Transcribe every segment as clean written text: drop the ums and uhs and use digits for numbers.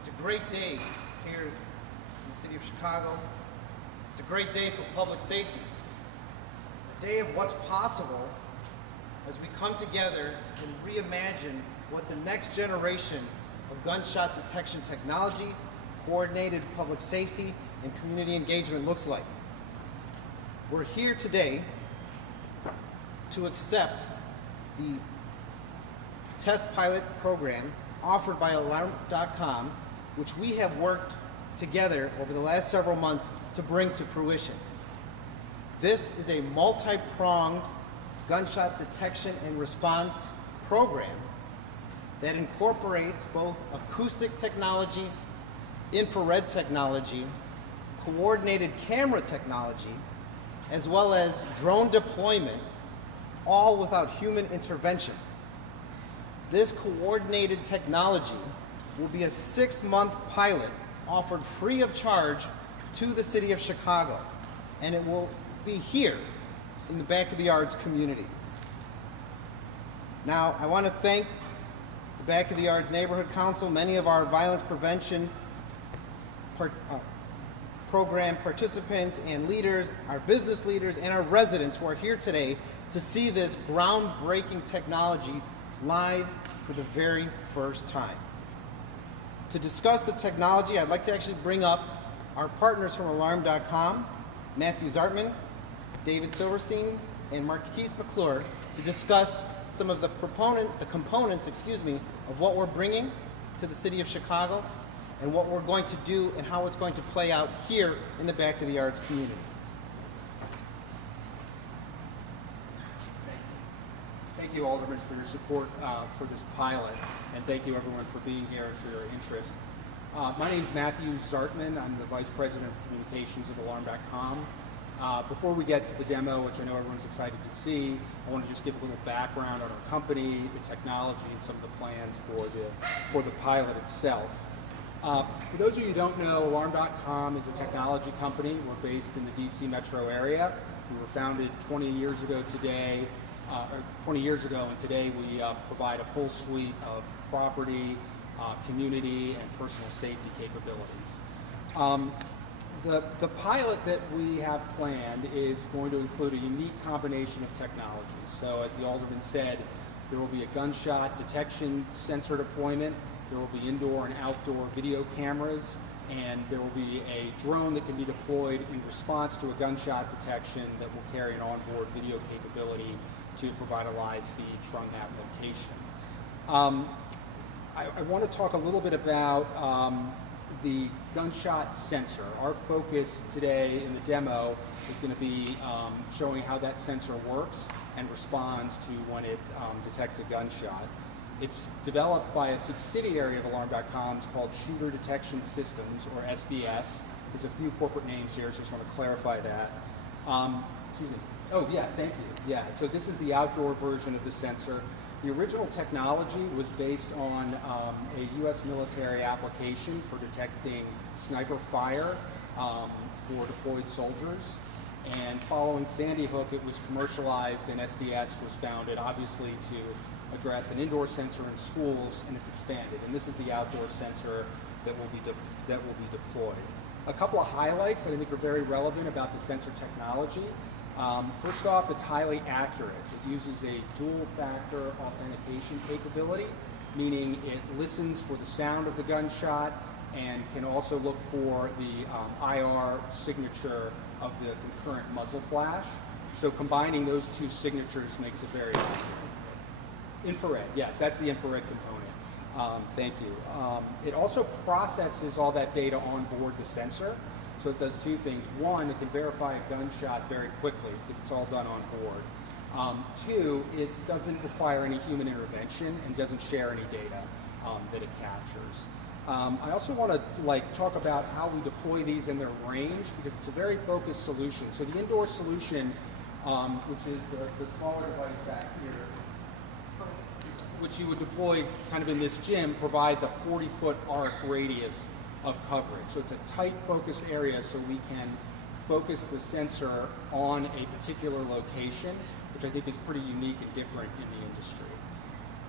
It's a great day here in the city of Chicago. It's a great day for public safety. A day of what's possible as we come together and reimagine what the next generation of gunshot detection technology, coordinated public safety, and community engagement looks like. We're here today to accept the test pilot program offered by Alarm.com, which we have worked together over the last several months to bring to fruition. This is a multi-pronged gunshot detection and response program that incorporates both acoustic technology, infrared technology, coordinated camera technology, as well as drone deployment, all without human intervention. This coordinated technology will be a 6-month pilot offered free of charge to the city of Chicago, and it will be here in the Back of the Yards community. Now, I want to thank the Back of the Yards Neighborhood Council, many of our violence prevention program participants and leaders, our business leaders, and our residents who are here today to see this groundbreaking technology live for the very first time. To discuss the technology, I'd like to actually bring up our partners from Alarm.com, Matthew Zartman, David Silverstein, and Marquise McClure, to discuss some of the components of what we're bringing to the city of Chicago and what we're going to do and how it's going to play out here in the Back of the Yards community. Thank you, Alderman, for your support for this pilot, and thank you, everyone, for being here and for your interest. My name is Matthew Zartman. I'm the Vice President of Communications at Alarm.com. Before we get to the demo, which I know everyone's excited to see, I want to just give a little background on our company, the technology, and some of the plans for the pilot itself. For those of you who don't know, Alarm.com is a technology company. We're based in the DC metro area. We were founded 20 years ago, and today we provide a full suite of property, community, and personal safety capabilities. The pilot that we have planned is going to include a unique combination of technologies. So as the Alderman said, there will be a gunshot detection sensor deployment, there will be indoor and outdoor video cameras, and there will be a drone that can be deployed in response to a gunshot detection that will carry an onboard video capability to provide a live feed from that location. I want to talk a little bit about the gunshot sensor. Our focus today in the demo is going to be showing how that sensor works and responds to when it detects a gunshot. It's developed by a subsidiary of Alarm.com. It's called Shooter Detection Systems, or SDS. There's a few corporate names here, so I just want to clarify that. Excuse me. Oh, yeah, thank you. Yeah, so this is the outdoor version of the sensor. The original technology was based on a U.S. military application for detecting sniper fire for deployed soldiers. And following Sandy Hook, it was commercialized, and SDS was founded, obviously, to address an indoor sensor in schools, and it's expanded. And this is the outdoor sensor that will be deployed. A couple of highlights that I think are very relevant about the sensor technology. First off, it's highly accurate. It uses a dual-factor authentication capability, meaning it listens for the sound of the gunshot and can also look for the IR signature of the concurrent muzzle flash. So combining those two signatures makes it very accurate. Infrared, yes, that's the infrared component. Thank you. It also processes all that data on board the sensor. So it does two things. One, it can verify a gunshot very quickly because it's all done on board. Two, it doesn't require any human intervention and doesn't share any data that it captures. I also want to talk about how we deploy these in their range, because it's a very focused solution. So the indoor solution, which is the smaller device back here, which you would deploy kind of in this gym, provides a 40-foot arc radius of coverage. So it's a tight focus area, so we can focus the sensor on a particular location, which I think is pretty unique and different in the industry.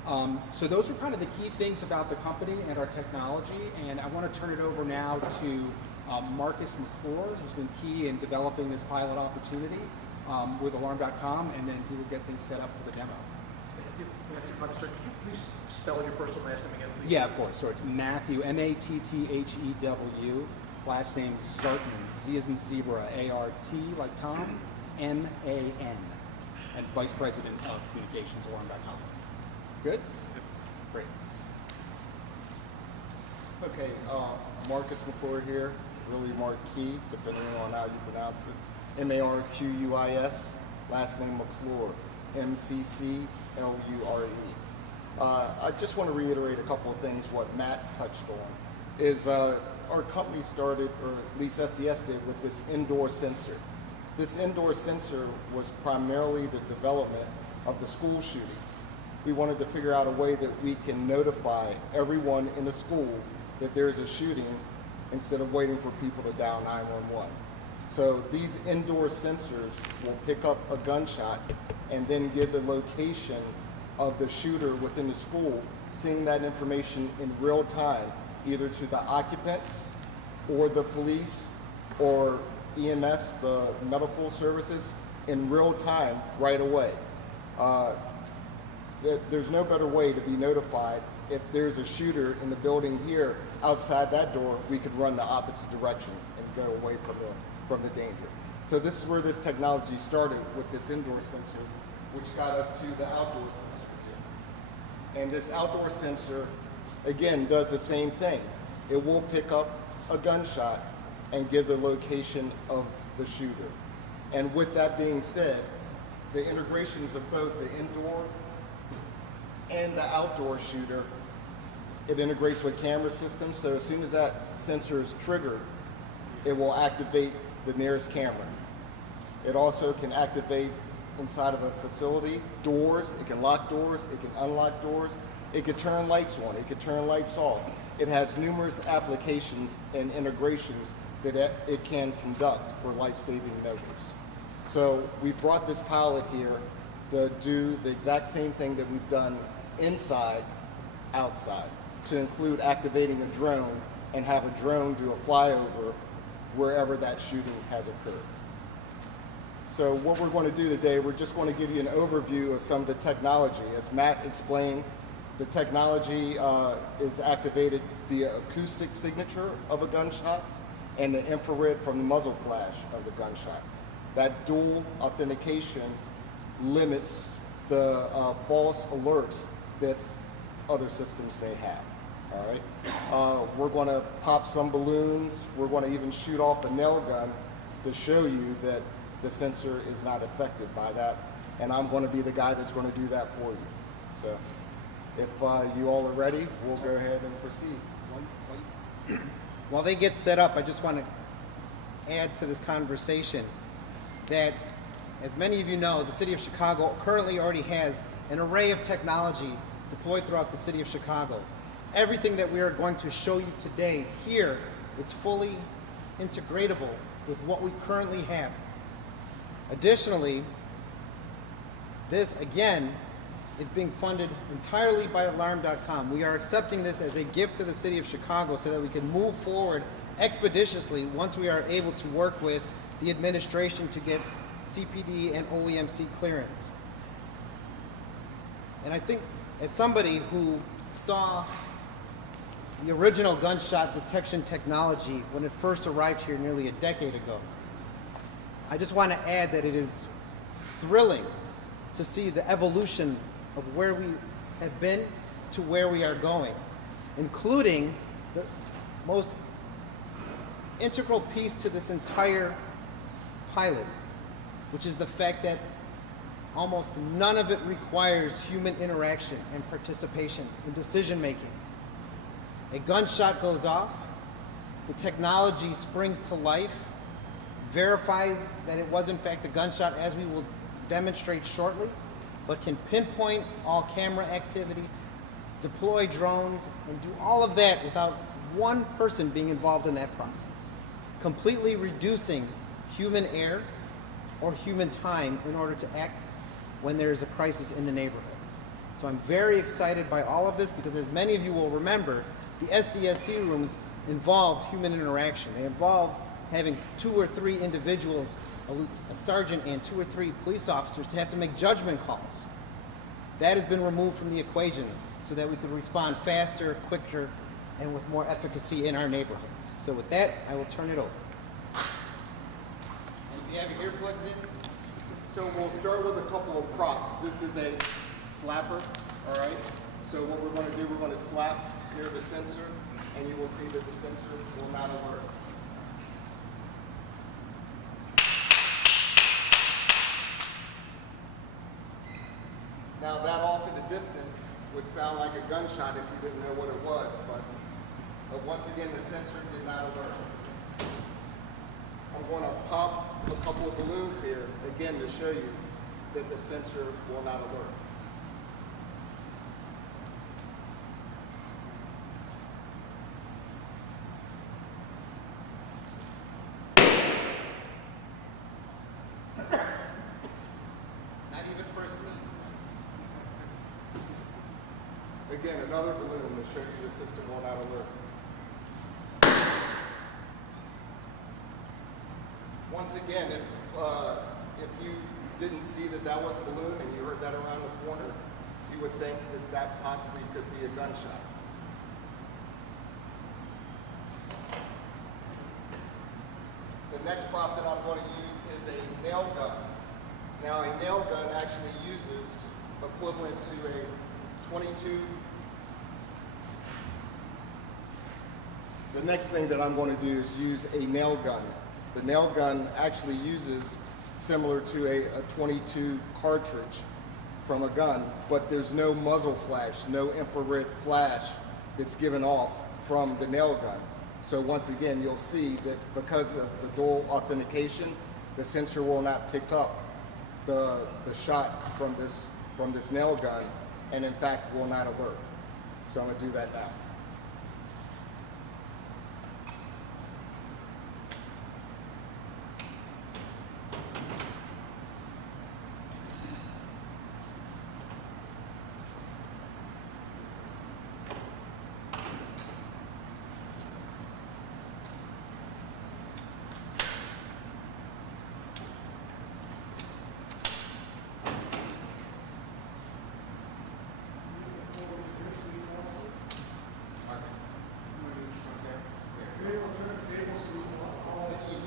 So those are kind of the key things about the company and our technology, and I want to turn it over now to Marcus McClure, who's been key in developing this pilot opportunity with Alarm.com, and then he will get things set up for the demo. Could you please spell your first and last name again, please? Yeah, of course. So it's Matthew, M-A-T-T-H-E-W, last name Zartman, Z as in zebra, A-R-T like Tom, M-A-N, and Vice President of Communications, Alarm.com. Good? Great. Okay, Marcus McClure here, really Marquis, depending on how you pronounce it. M-A-R-Q-U-I-S, last name McClure, M-C-C-L-U-R-E. I just want to reiterate a couple of things what Matt touched on. Is our company started, or at least SDS did, with this indoor sensor. This indoor sensor was primarily the development of the school shootings. We wanted to figure out a way that we can notify everyone in the school that there's a shooting instead of waiting for people to dial 911. So these indoor sensors will pick up a gunshot and then give the location of the shooter within the school, seeing that information in real time, either to the occupants or the police or EMS, the medical services, in real time right away. There's no better way to be notified. If there's a shooter in the building here, outside that door, we could run the opposite direction and go away from the danger. So this is where this technology started, with this indoor sensor, which got us to the outdoor sensor here. And this outdoor sensor, again, does the same thing. It will pick up a gunshot and give the location of the shooter. And with that being said, the integrations of both the indoor and the outdoor shooter, it integrates with camera systems, so as soon as that sensor is triggered, it will activate the nearest camera. It also can activate inside of a facility doors. It can lock doors, it can unlock doors, it can turn lights on, it can turn lights off. It has numerous applications and integrations that it can conduct for life-saving measures. So we brought this pilot here to do the exact same thing that we've done inside, outside, to include activating a drone and have a drone do a flyover wherever that shooting has occurred. So what we're going to do today, we're just going to give you an overview of some of the technology. As Matt explained, the technology is activated via acoustic signature of a gunshot and the infrared from the muzzle flash of the gunshot. That dual authentication limits the false alerts that other systems may have. All right. We're going to pop some balloons. We're going to even shoot off a nail gun to show you that the sensor is not affected by that. And I'm going to be the guy that's going to do that for you. So if you all are ready, we'll go ahead and proceed. While they get set up, I just want to add to this conversation that, as many of you know, the City of Chicago currently already has an array of technology deployed throughout the City of Chicago. Everything that we are going to show you today here is fully integratable with what we currently have. Additionally, this again is being funded entirely by Alarm.com. We are accepting this as a gift to the City of Chicago so that we can move forward expeditiously once we are able to work with the administration to get CPD and OEMC clearance. And I think, as somebody who saw the original gunshot detection technology when it first arrived here nearly a decade ago, I just want to add that it is thrilling to see the evolution of where we have been to where we are going, including the most integral piece to this entire pilot, which is the fact that almost none of it requires human interaction and participation in decision making. A gunshot goes off, the technology springs to life, verifies that it was in fact a gunshot, as we will demonstrate shortly, but can pinpoint all camera activity, deploy drones, and do all of that without one person being involved in that process, completely reducing human error or human time in order to act when there is a crisis in the neighborhood. So I'm very excited by all of this because, as many of you will remember, the SDSC rooms involved human interaction. They involved having 2 or 3 individuals, a sergeant and 2 or 3 police officers, to have to make judgment calls. That has been removed from the equation so that we could respond faster, quicker, and with more efficacy in our neighborhoods. So with that, I will turn it over. And if you have your earplugs in, So we'll start with a couple of props. This is a slapper, all right? So what we're going to do, we're going to slap near the sensor, and you will see that the sensor will not alert. Now that off in the distance would sound like a gunshot if you didn't know what it was, but once again, the sensor did not alert. I'm going to pop a couple of balloons here, again, to show you that the sensor will not alert. not even for a sneeze. Again, another balloon to show you the system will not alert. Once again, if you didn't see that that was a balloon and you heard that around the corner, you would think that that possibly could be a gunshot. The next prop that I'm going to use is a nail gun. Now, a nail gun actually uses equivalent to a 22. The next thing that I'm going to do is use a nail gun. The nail gun actually uses similar to a 22 cartridge from a gun, but there's no muzzle flash, no infrared flash that's given off from the nail gun. So once again, you'll see that because of the dual authentication, the sensor will not pick up the shot from this nail gun, and in fact will not alert. So I'm going to do that now.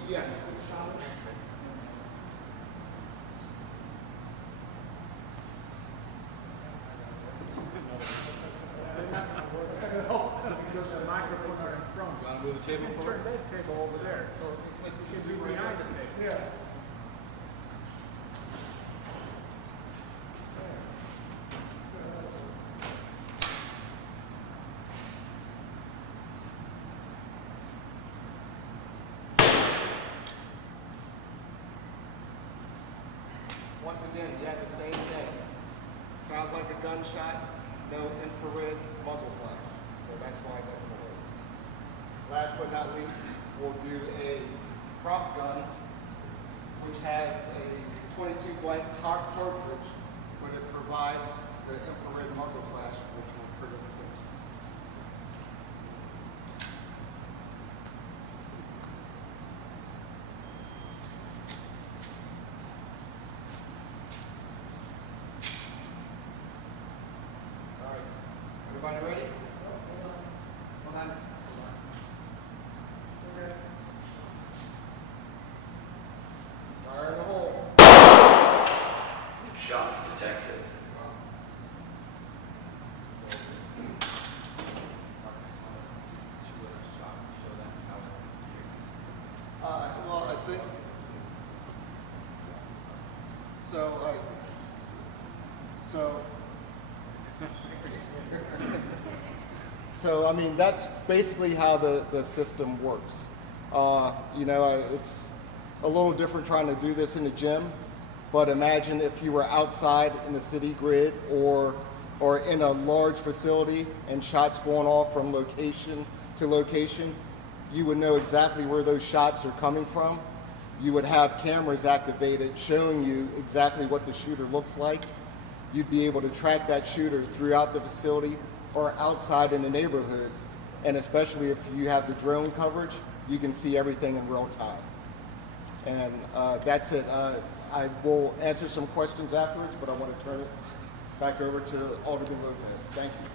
Yes. Because the microphone are in front. You want to move the table forward? Turn that table over there. So it's like you can be behind the table. Yeah. Once again, you have the same thing. Sounds like a gunshot, no infrared muzzle flash. So that's why it doesn't alert. Last but not least, we'll do a prop gun, which has a 22 blank cartridge, but it provides the infrared muzzle flash, which will trigger the sensor. Everybody ready? Hold on. Fire in the hole. Shot detected. Well, I think so. So I mean, that's basically how the system works. You know, it's a little different trying to do this in the gym, but imagine if you were outside in the city grid or in a large facility and shots going off from location to location, you would know exactly where those shots are coming from. You would have cameras activated showing you exactly what the shooter looks like. you'd be able to track that shooter throughout the facility or outside in the neighborhood. And especially if you have the drone coverage, you can see everything in real time. And that's it. I will answer some questions afterwards, but I want to turn it back over to Alderman Lopez. Thank you.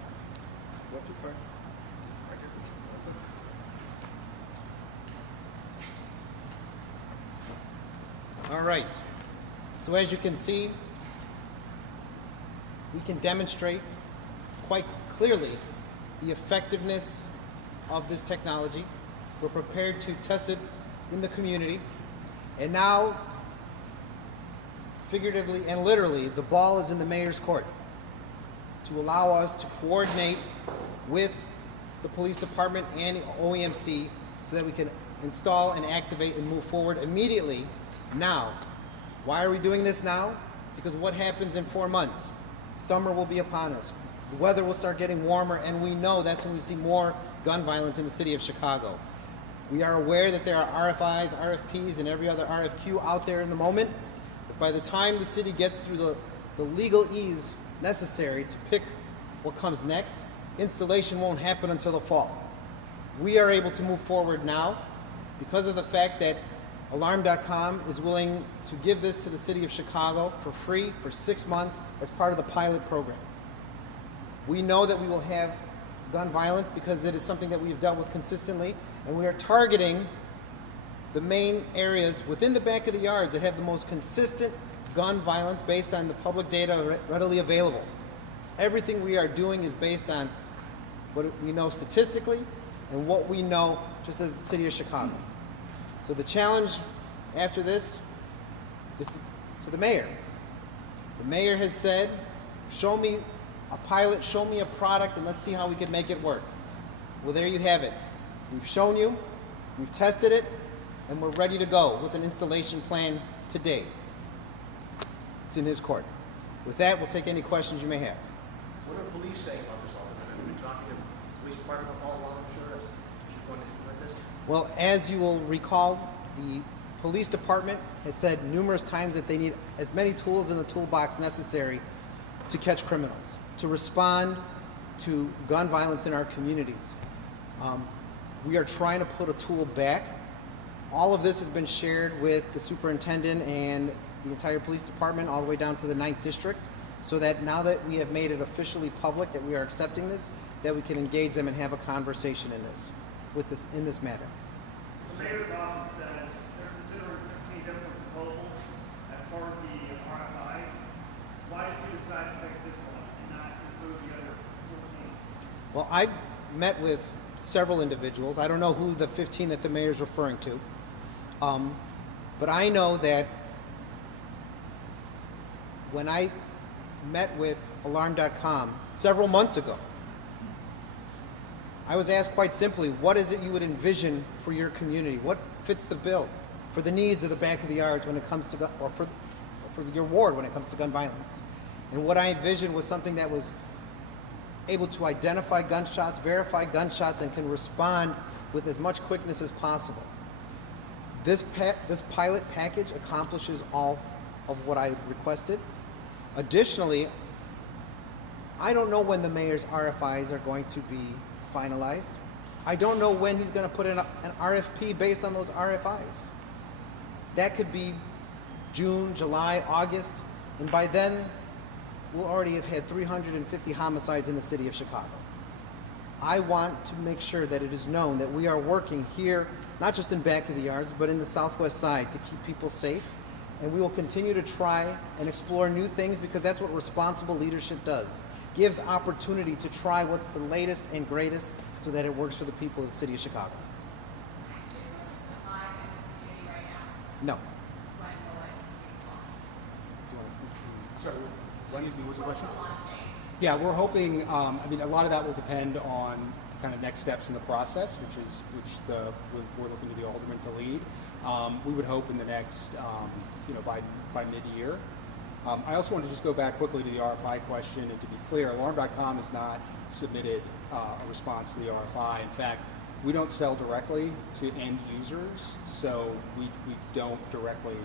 All right. So as you can see, we can demonstrate quite clearly the effectiveness of this technology. We're prepared to test it in the community. And now, figuratively and literally, the ball is in the mayor's court to allow us to coordinate with the police department and OEMC so that we can install and activate and move forward immediately now. Why are we doing this now? Because what happens in 4 months? Summer will be upon us. The weather will start getting warmer, and we know that's when we see more gun violence in the city of Chicago. We are aware that there are RFIs, RFPs, and every other RFQ out there in the moment. But by the time the city gets through the legal ease necessary to pick what comes next, installation won't happen until the fall. We are able to move forward now because of the fact that Alarm.com is willing to give this to the city of Chicago for free for 6 months as part of the pilot program. We know that we will have gun violence because it is something that we've dealt with consistently, and we are targeting the main areas within the back of the yards that have the most consistent gun violence based on the public data readily available. Everything we are doing is based on what we know statistically and what we know just as the city of Chicago. So the challenge after this is to the mayor. The mayor has said, show me a pilot, show me a product, and let's see how we can make it work. Well, there you have it. We've shown you, we've tested it, and we're ready to go with an installation plan today. It's in his court. With that, we'll take any questions you may have. What are the police saying about this alderman? Have you been talking to the police department all along, I'm sure, as you're going to implement this? Well, as you will recall, the police department has said numerous times that they need as many tools in the toolbox necessary to catch criminals, to respond to gun violence in our communities. We are trying to put a tool back. All of this has been shared with the superintendent and the entire police department all the way down to the 9th district, so that now that we have made it officially public that we are accepting this, that we can engage them and have a conversation in this matter. The mayor's office says they're considering 15 different proposals as part of the RFI. Why did you decide to pick this one and not include the other 14? Well, I met with several individuals. I don't know who the 15 that the mayor's referring to. But I know that when I met with Alarm.com several months ago, I was asked quite simply, what is it you would envision for your community? What fits the bill for the needs of the back of the yards when it comes to or for your ward when it comes to gun violence? And what I envisioned was something that was able to identify gunshots, verify gunshots, and can respond with as much quickness as possible. This pilot package accomplishes all of what I requested. Additionally, I don't know when the mayor's RFIs are going to be finalized. I don't know when he's going to put in an RFP based on those RFIs. That could be June, July, August, and by then we'll already have had 350 homicides in the city of Chicago. I want to make sure that it is known that we are working here, not just in back of the yards, but in the southwest side to keep people safe. And we will continue to try and explore new things because that's what responsible leadership does. Gives opportunity to try what's the latest and greatest so that it works for the people of the city of Chicago. Is the system live in this community right now? No. When will it be launched? Do you want to speak to? Sorry, excuse me, what's the question? What's the launch date? Yeah, we're hoping. I mean, a lot of that will depend on the kind of next steps in the process, we're looking to the alderman to lead. We would hope in the next, by mid-year. I also want to just go back quickly to the RFI question, and to be clear, Alarm.com has not submitted a response to the RFI. In fact, we don't sell directly to end users, so we don't directly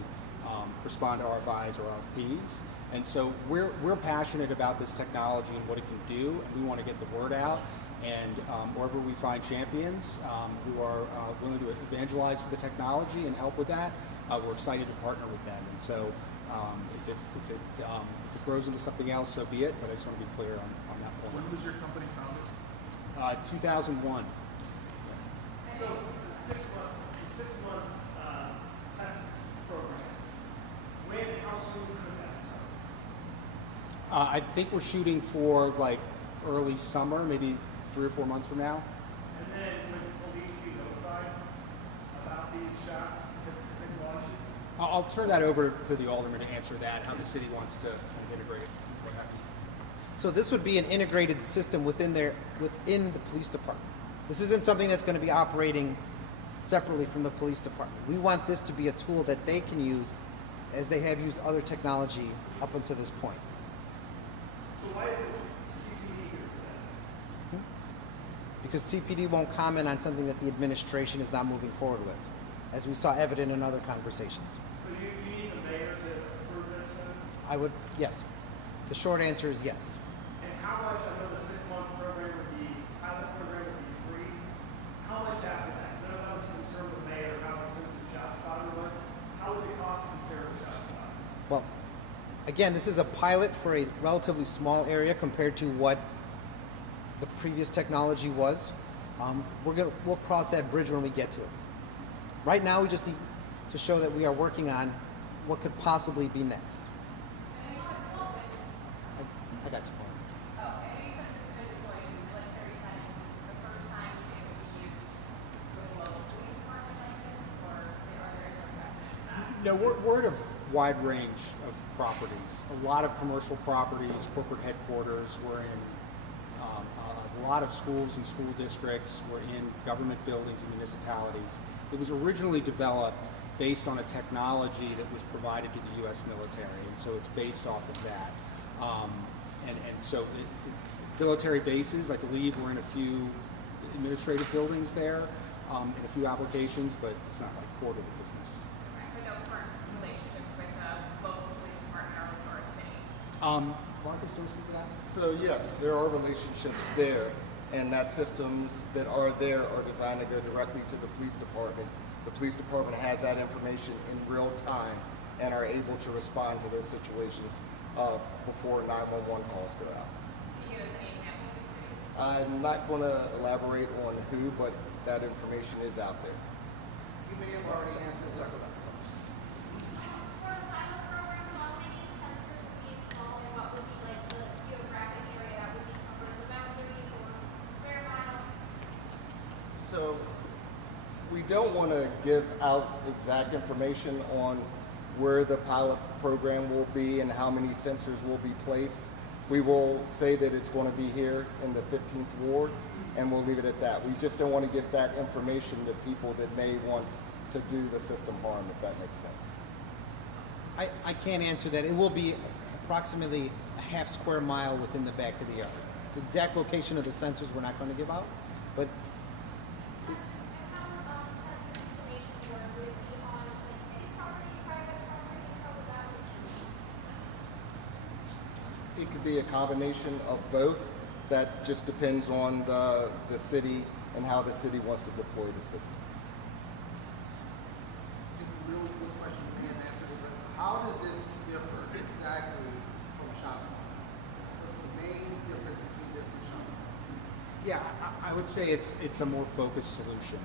respond to RFIs or RFPs. And so we're passionate about this technology and what it can do, and we want to get the word out. And wherever we find champions who are willing to evangelize for the technology and help with that, we're excited to partner with them. And so if it grows into something else, so be it. But I just want to be clear on that point. When was your company founded? 2001. So the 6 month test program, how soon could that start? I think we're shooting for like early summer, maybe 3 or 4 months from now. And then would police be notified about these shots if it launches? I'll turn that over to the alderman to answer that, how the city wants to kind of integrate what happens. So this would be an integrated system within the police department. This isn't something that's going to be operating separately from the police department. We want this to be a tool that they can use as they have used other technology up until this point. So why is it CPD here today? Because CPD won't comment on something that the administration is not moving forward with, as we saw evident in other conversations. So you need the mayor to approve this then? Yes. The short answer is yes. And how much, I know the 6 month program pilot program would be free. How much after that? Because I know that was a concern with the mayor, how expensive ShotSpotter was. How would the cost compare to ShotSpotter? Well, again, this is a pilot for a relatively small area compared to what the previous technology was. We'll cross that bridge when we get to it. Right now, we just need to show that we are working on what could possibly be next. And you said this has been, I got you. oh, and you said this has been deployed in military settings. This is the first time it would be used with a local police department like this, or are there some precedent for that? No, we're at a wide range of properties. A lot of commercial properties, corporate headquarters. We're in a lot of schools and school districts. We're in government buildings and municipalities. It was originally developed based on a technology that was provided to the U.S. military, and so it's based off of that. Military bases, I believe we're in a few administrative buildings there, and a few applications, but it's not like core to the business. Okay, but no current relationships with the local police department or a city? Marcus, do you want to speak to that? So yes, there are relationships there, and that systems that are there are designed to go directly to the police department. The police department has that information in real time and are able to respond to those situations before 911 calls go out. Can you give us any examples of cities? I'm not going to elaborate on who, but that information is out there. You may have already answered that. For the pilot program, how many sensors would be installed and what would be like the geographic area that would be covered, the boundaries or square miles? So we don't want to give out exact information on where the pilot program will be and how many sensors will be placed. We will say that it's going to be here in the 15th Ward, and we'll leave it at that. We just don't want to give that information to people that may want to do the system harm, if that makes sense. I can't answer that. It will be approximately a half square mile within the back of the yard. The exact location of the sensors we're not going to give out, but And how sensor installation work would it be on like city property, private property, how would that work? It could be a combination of both. That just depends on the city and how the city wants to deploy the system. Just a real quick question, you may have answered it, but how does this differ exactly from ShotSpotter? What's the main difference between this and ShotSpotter? Yeah, I would say it's a more focused solution.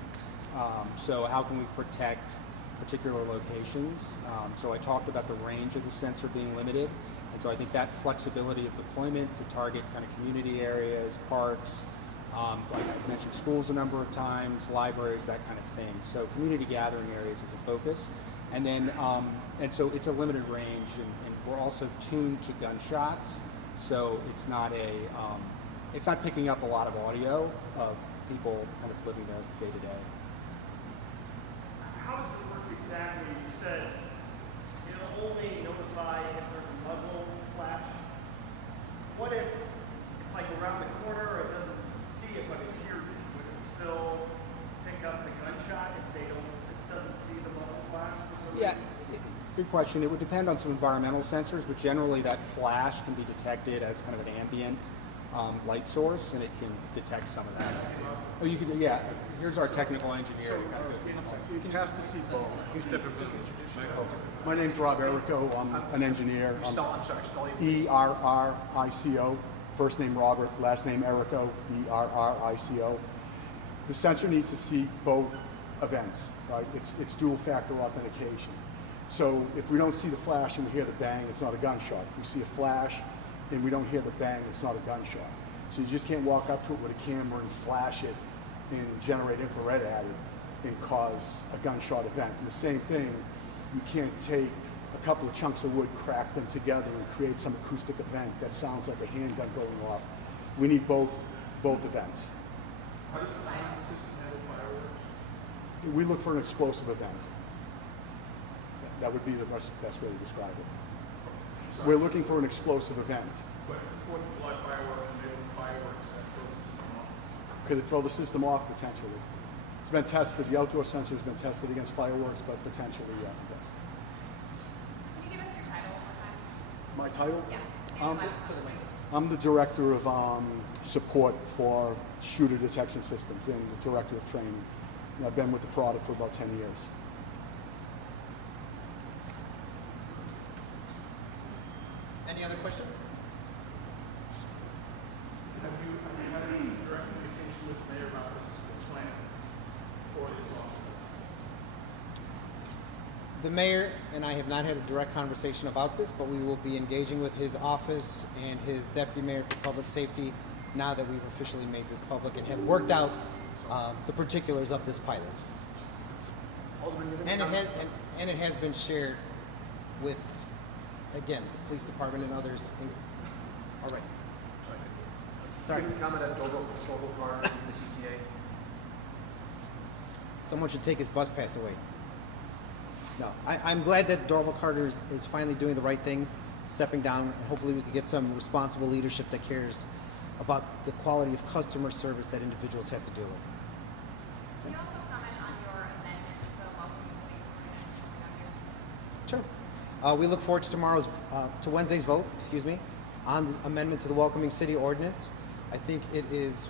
So how can we protect particular locations? So I talked about the range of the sensor being limited, and so I think that flexibility of deployment to target kind of community areas, parks, like I mentioned schools a number of times, libraries, that kind of thing. So community gathering areas is a focus. And then, and so it's a limited range, and we're also tuned to gunshots. So it's not picking up a lot of audio of people kind of living their day to day. How does it work exactly? You said it'll only notify if there's a muzzle flash. What if it's like around the corner or it doesn't see it but it hears it? Would it still pick up the gunshot if it doesn't see the muzzle flash for some Yeah, reason? Good question. It would depend on some environmental sensors, but generally that flash can be detected as kind of an ambient light source, and it can detect some of that. Oh, you can, yeah. Here's our technical engineer. It has to see both. My name's Rob Errico. I'm an engineer. I'm sorry, spell your ERRICO. First name Robert, last name Errico, ERRICO. The sensor needs to see both events, right? It's dual factor authentication. So if we don't see the flash and we hear the bang, it's not a gunshot. If we see a flash and we don't hear the bang, it's not a gunshot. So you just can't walk up to it with a camera and flash it and generate infrared at it and cause a gunshot event. And the same thing, you can't take a couple of chunks of wood, crack them together and create some acoustic event that sounds like a handgun going off. We need both events. How does the system handle fireworks? We look for an explosive event. That would be the best way to describe it. We're looking for an explosive event. But Fourth of July fireworks, maybe fireworks, that throw the system off. Could it throw the system off? Potentially. It's been tested, the outdoor sensor has been tested against fireworks, but potentially, yes. Can you give us your title one more time? My title? Yeah. Um, I'm the Director of Support for Shooter Detection Systems and the Director of Training. And I've been with the product for about 10 years. Any other questions? Have you had any direct communication with the mayor about this plan or his office? The mayor and I have not had a direct conversation about this, but we will be engaging with his office and his deputy mayor for public safety now that we've officially made this public and have worked out the particulars of this pilot. And it has been shared with, again, the police department and others. All right. Sorry. Can you comment on Dorval Carter in the CTA? Someone should take his bus pass away. No, I'm glad that Dorval Carter is finally doing the right thing, stepping down, and hopefully we can get some responsible leadership that cares about the quality of customer service that individuals have to deal with. Can you also comment on your amendment to the welcoming space ordinance coming up here? Sure. We look forward to Wednesday's vote, on the amendment to the Welcoming City Ordinance. I think it is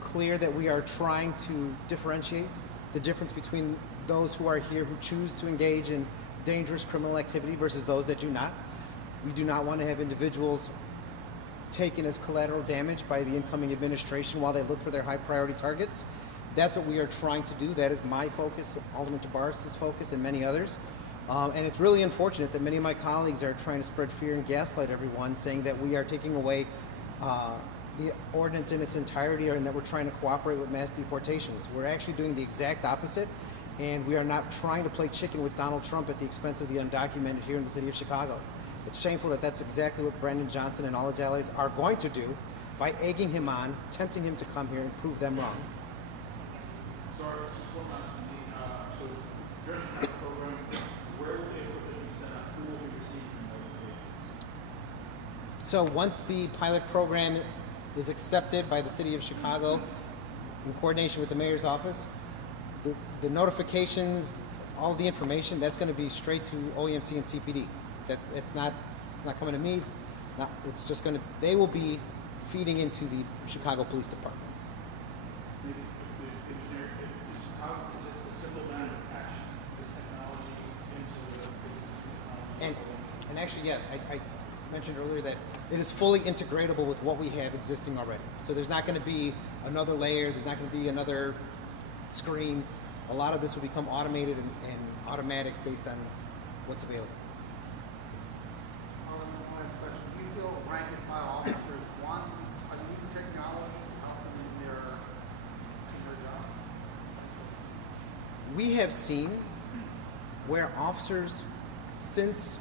clear that we are trying to differentiate the difference between those who are here who choose to engage in dangerous criminal activity versus those that do not. We do not want to have individuals taken as collateral damage by the incoming administration while they look for their high priority targets. That's what we are trying to do. That is my focus, Alderman Tabaris's focus, and many others. And it's really unfortunate that many of my colleagues are trying to spread fear and gaslight everyone, saying that we are taking away the ordinance in its entirety and that we're trying to cooperate with mass deportations. We're actually doing the exact opposite, and we are not trying to play chicken with Donald Trump at the expense of the undocumented here in the city of Chicago. It's shameful that that's exactly what Brendan Johnson and all his allies are going to do by egging him on, tempting him to come here and prove them wrong. Sorry, just one last thing. So during the pilot program, where will the equipment be set up? Who will be receiving the notification? So once the pilot program is accepted by the city of Chicago in coordination with the mayor's office, the notifications, all of the information, that's going to be straight to OEMC and CPD. It's not coming to me. It's just going to, they will be feeding into the Chicago Police Department. The engineer, how is it the simple matter of patching this technology into the existing technology? And actually, yes, I mentioned earlier that it is fully integratable with what we have existing already. So there's not going to be another layer. There's not going to be another screen. A lot of this will become automated and automatic based on what's available. One last question. Do you feel rank and file officers want a new technology to help them in their job? We have seen where officers, since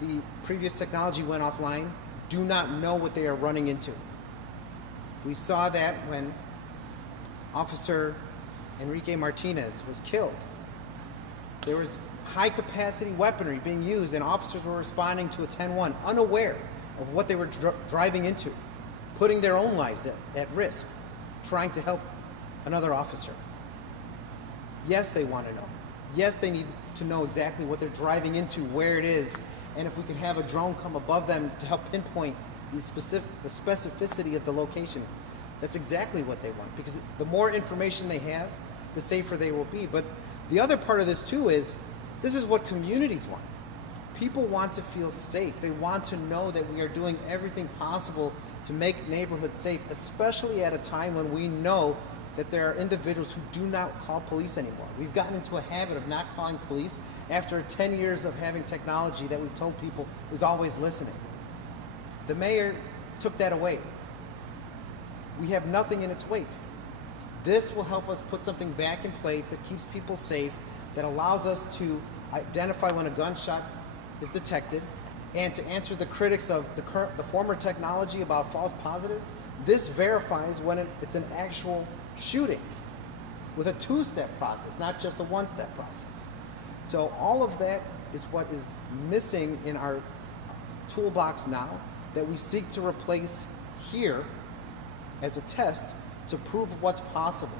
the previous technology went offline, do not know what they are running into. We saw that when Officer Enrique Martinez was killed. There was high capacity weaponry being used and officers were responding to a 10-1 unaware of what they were driving into, putting their own lives at risk, trying to help another officer. Yes, they want to know. Yes, they need to know exactly what they're driving into, where it is, and if we can have a drone come above them to help pinpoint the specificity of the location, that's exactly what they want. Because the more information they have, the safer they will be. But the other part of this too is, this is what communities want. People want to feel safe. They want to know that we are doing everything possible to make neighborhoods safe, especially at a time when we know that there are individuals who do not call police anymore. We've gotten into a habit of not calling police after 10 years of having technology that we've told people is always listening. The mayor took that away. We have nothing in its wake. This will help us put something back in place that keeps people safe, that allows us to identify when a gunshot is detected, and to answer the critics of the former technology about false positives. This verifies when it's an actual shooting with a two-step process, not just a one-step process. So all of that is what is missing in our toolbox now, that we seek to replace here as a test to prove what's possible.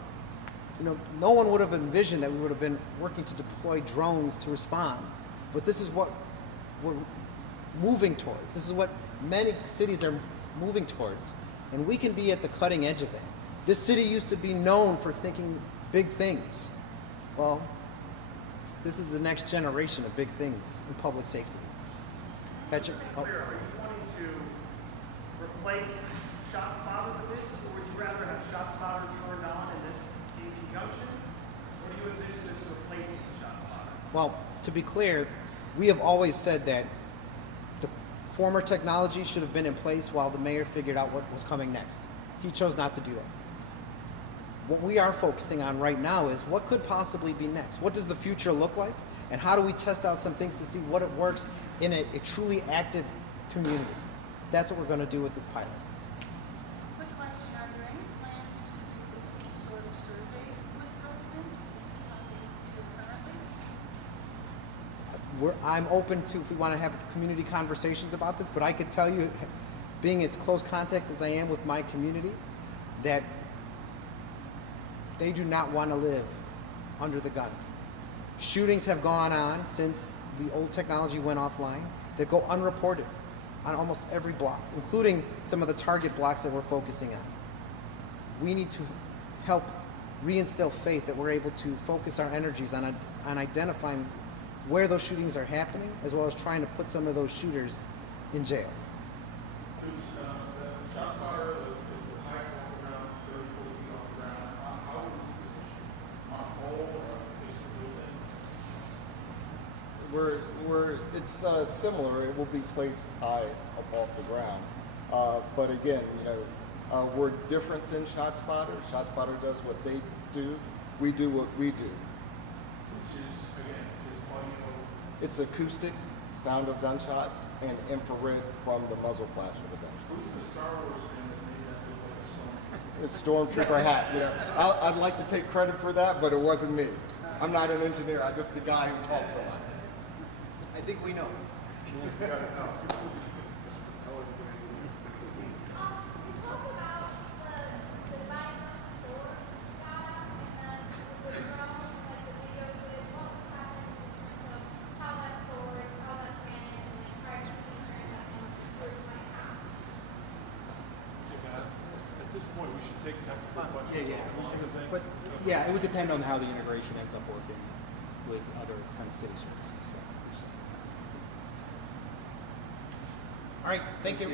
You know, no one would have envisioned that we would have been working to deploy drones to respond, but this is what we're moving towards. This is what many cities are moving towards, and we can be at the cutting edge of that. This city used to be known for thinking big things. Well, this is the next generation of big things in public safety. Patrick? Clear, are you wanting to replace ShotSpotter with this, or would you rather have ShotSpotter turned on and this in conjunction, or do you envision this replacing ShotSpotter? Well, to be clear, we have always said that the former technology should have been in place while the mayor figured out what was coming next. He chose not to do that. What we are focusing on right now is what could possibly be next? What does the future look like? And how do we test out some things to see what it works in a truly active community? That's what we're going to do with this pilot. Quick question, are there any plans to do any sort of survey with residents to see how they feel currently? I'm open to, if we want to have community conversations about this, but I could tell you, being as close contact as I am with my community, that they do not want to live under the gun. Shootings have gone on since the old technology went offline that go unreported on almost every block, including some of the target blocks that we're focusing on. We need to help reinstill faith that we're able to focus our energies on identifying where those shootings are happening, as well as trying to put some of those shooters in jail. The ShotSpotter, the height off the ground, 30, 40 feet off the ground, how is this positioned? On pole or face the building? It's similar. It will be placed high up off the ground. But again, you know, we're different than ShotSpotter. ShotSpotter does what they do. We do what we do. Which is, again, is audio. It's acoustic, sound of gunshots, and infrared from the muzzle flash of the gunshot. Who's the Star Wars fan that made that look like a stormtrooper? It's Stormtrooper hat. You know, I'd like to take credit for that, but it wasn't me. I'm not an engineer. I'm just the guy who talks a lot. I think we know. You talk about the device must store data, and then with the drones, like the video footage, what would happen in terms of how that's stored, how that's managed, and then privacy concerns that some groups might have? At this point, we should take technical questions. But yeah, it would depend on how the integration ends up working with other kind of city services. So. All right, thank you.